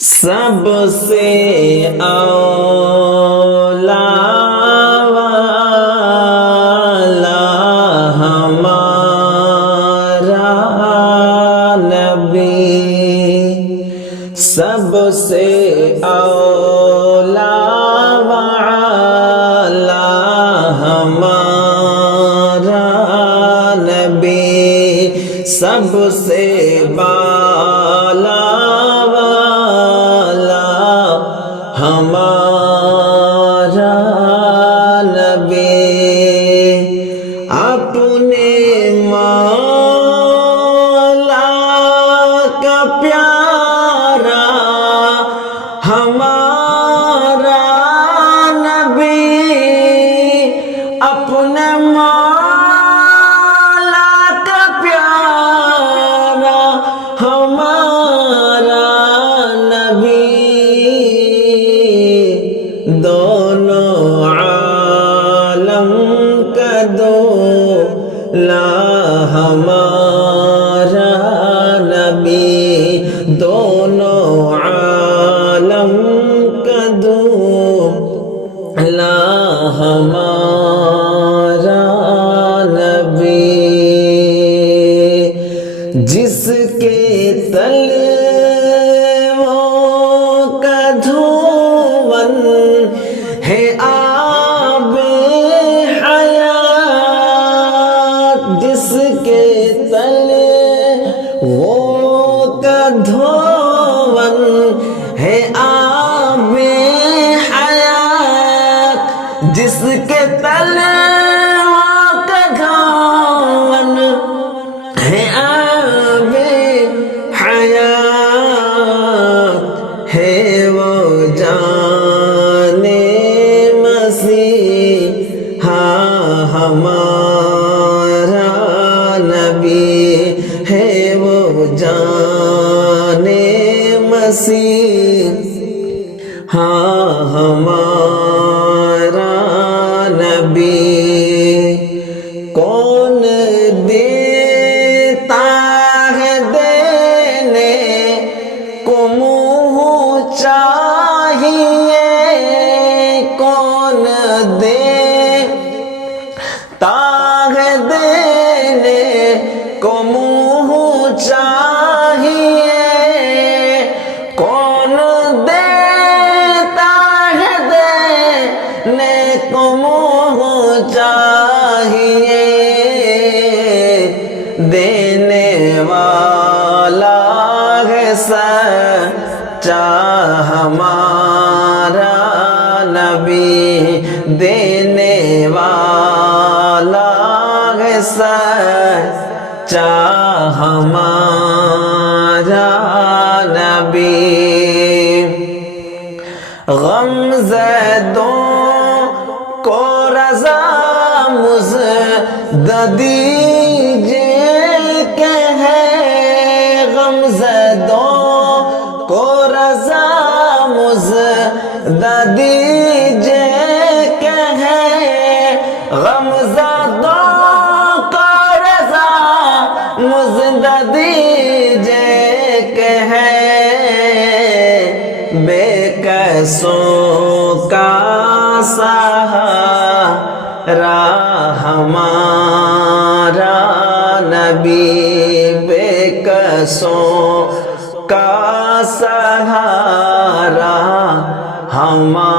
سب سے اولا والا ہمارا نبی، سب سے اولا والا ہمارا نبی، سب سے بالا ہمارا نبی، اپنے مولا کا پیارا ہمارا نبی، اپنے مولا کا پیارا ہمارا نبی، دونوں عالم کا دولا ہمارا نبی، دونوں عالم کا دولا ہمارا نبی، جس کے تلے ہے آب حیات، جس کے تلے وہ کا دھون ہے آب حیات، جس کے تلے وہ کا دھون ہے آب حیات، ہے وہ ہمارا نبی، ہے وہ جان مسیح، ہاں ہمارا نبی، کون دیتا ہے دینے کو منہ چاہیے، کون دینے کو منہ چاہیے، کون دیتا ہے دینے کو منہ چاہیے، دینے والا ہے سچا ہمارا نبی، دینے والا سچا ہمارا نبی، غم زدوں کو رضا مزد دیجیے کہ ہے، غم زدوں کو رضا مزد دیجیے کہ ہے، غم زدوں مزد دیجیے کہ ہے، بے کسوں کا سہارا ہمارا نبی، بے کسوں کا سہارا ہمارا